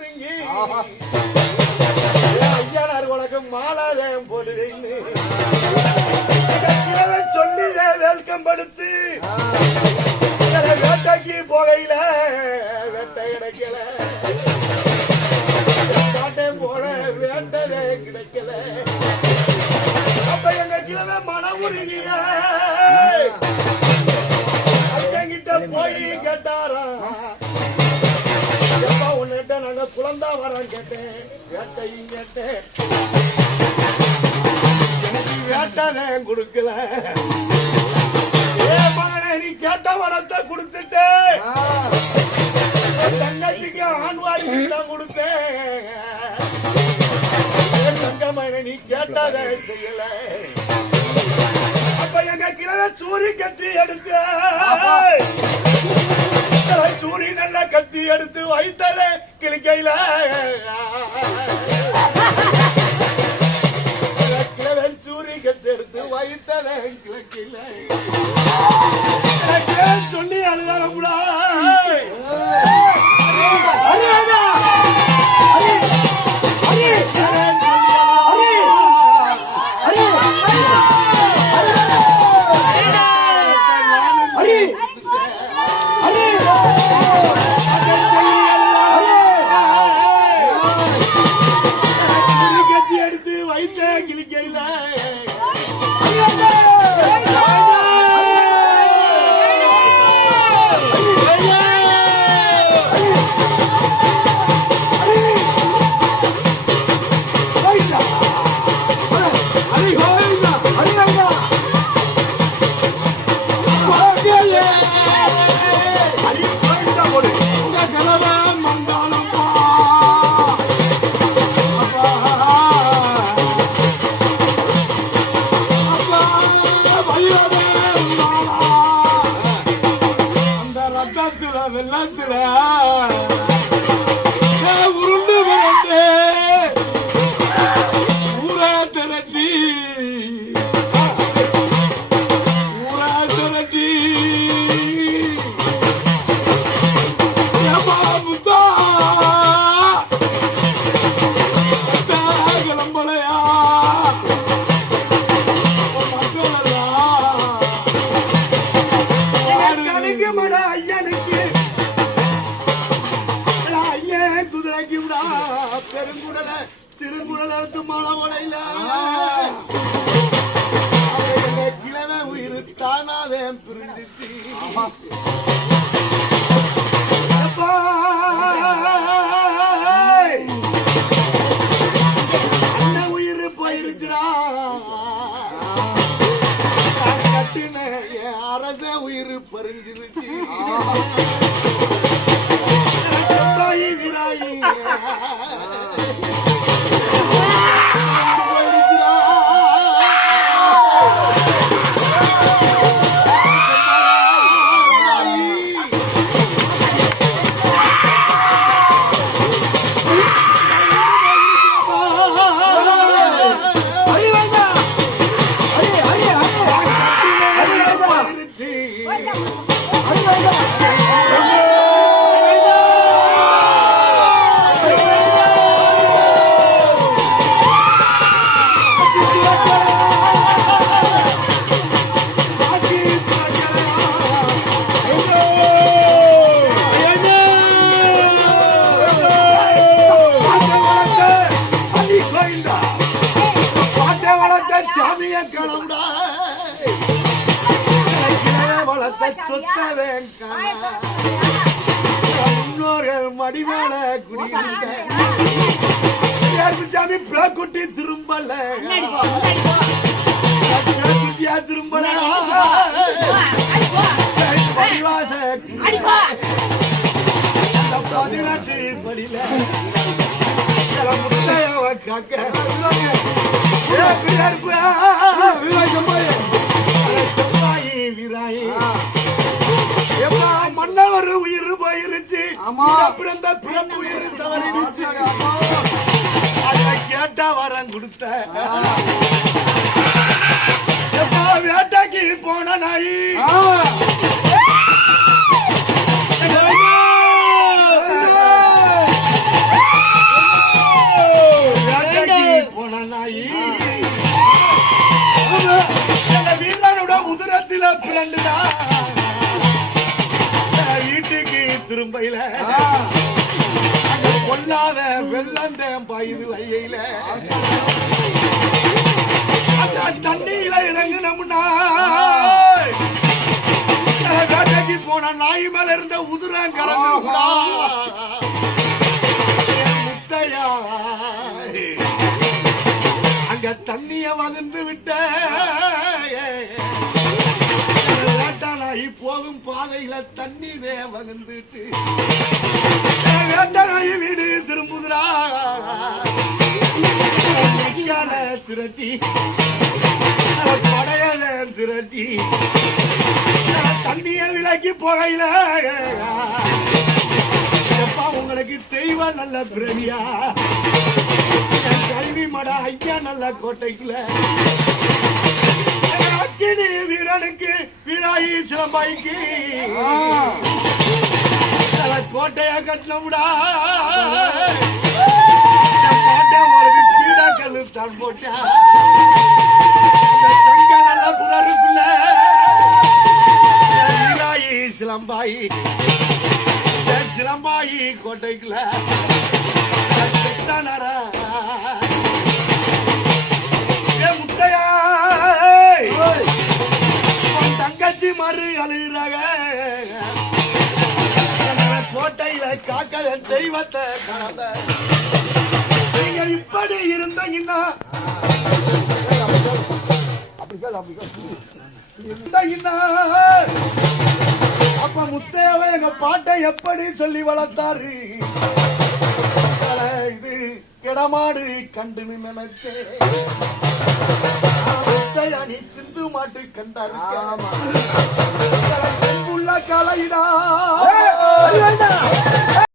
புடுங்கி ஐயனார் உனக்கு மாலாதயம் போடுவேன்னு சொல்லிதே வெல்கம் படுத்து. வேட்டைக்கு போகையில வேட்டை கிடைக்கல காட்டே போல கிடைக்கல. அப்ப எங்க கிழமை மன உருகிய. ஐயங்கிட்ட போய் கேட்டாராம் எப்பா உன்னிட்ட குழந்தா வரோம் கேட்டேன். வேட்டையும் கேட்டேன். எனக்கு வேட்டானே கொடுக்கல. ஏ மகனே நீ கேட்ட வரத்தை கொடுத்துட்டு. தங்கச்சிக்கு ஆண் வாய்ப்பு தான் கொடுத்தேன். தங்க மகனே நீ கேட்டதை செய்யல. அப்ப எங்க கிழவ சூரி கத்தி எடுத்து கத்தி எடுத்து வைத்ததே கிளிக்கையில. கிழவன் சூரி கத்தி எடுத்து வைத்ததே கிழக்கையில சொல்லி அழுதான கூட கிளிக்கையில பெருங்குடல சிறுங்குடல மழை மலையில கிழமை உயிர் தானாவே பிரிஞ்சிச்சு உயிர் போயிருச்சுடா. கட்டின அரச உயிர் பறிஞ்சிருச்சு. Olha, சாமிய கிளம்புடா வளர்த்த சொத்தவே முன்னோர்கள் மடிமேல குடியிருந்த சாமி பிளக்குட்டி திரும்பல திரும்பல காக்க மன்னவர் உயிர் போயிருச்சு. பிறந்த பிறப்பு உயிர் தவறிருச்சு அதை கேட்டா வரம் கொடுத்த வேட்டைக்கு போன நாய் ரெண்டுடா வீட்டுக்கு திரும்பையில. கொல்லாத வெள்ளந்தேன் பாயுது வையில தண்ணியில இறங்கினோம்னா. வேட்டைக்கு போன நாய் மேல இருந்த உதிரம் கறந்துட்டா முத்தையா. அங்க தண்ணிய வகுந்து விட்ட. போகும் பாதையில தண்ணீரே வந்துட்டு வேட்டனை வீடு திரும்புதுரா திரட்டி. படையத திரட்டி. தண்ணிய விலக்கி போகையில. எப்பா உங்களுக்கு தெய்வ நல்ல பிரவியா கல்வி மட ஐயா நல்ல கோட்டைக்குள்ள வீரனுக்கு வீராயி சிலம்பாய்க்கு. சில கோட்டைய கட்டணும்டா பாட்டை உங்களுக்கு பீடா கல்லு தான் போட்டேன் நல்ல புதருக்குள்ள. வீராயி சிலம்பாயி. சிலம்பாயி கோட்டைக்குள்ள. ஆறு மறு கோட்டையில காக்க தெய்வத்தை காண நீங்க இப்படி இருந்தீங்கன்னா. இருந்தீங்கன்னா. அப்ப முத்தையாவை எங்க பாட்டை எப்படி சொல்லி வளர்த்தாரு? கிடமாடு கண்டு நினைச்சே அணி சிந்து மாட்டு கண்டாரு. உள்ள கலையிடா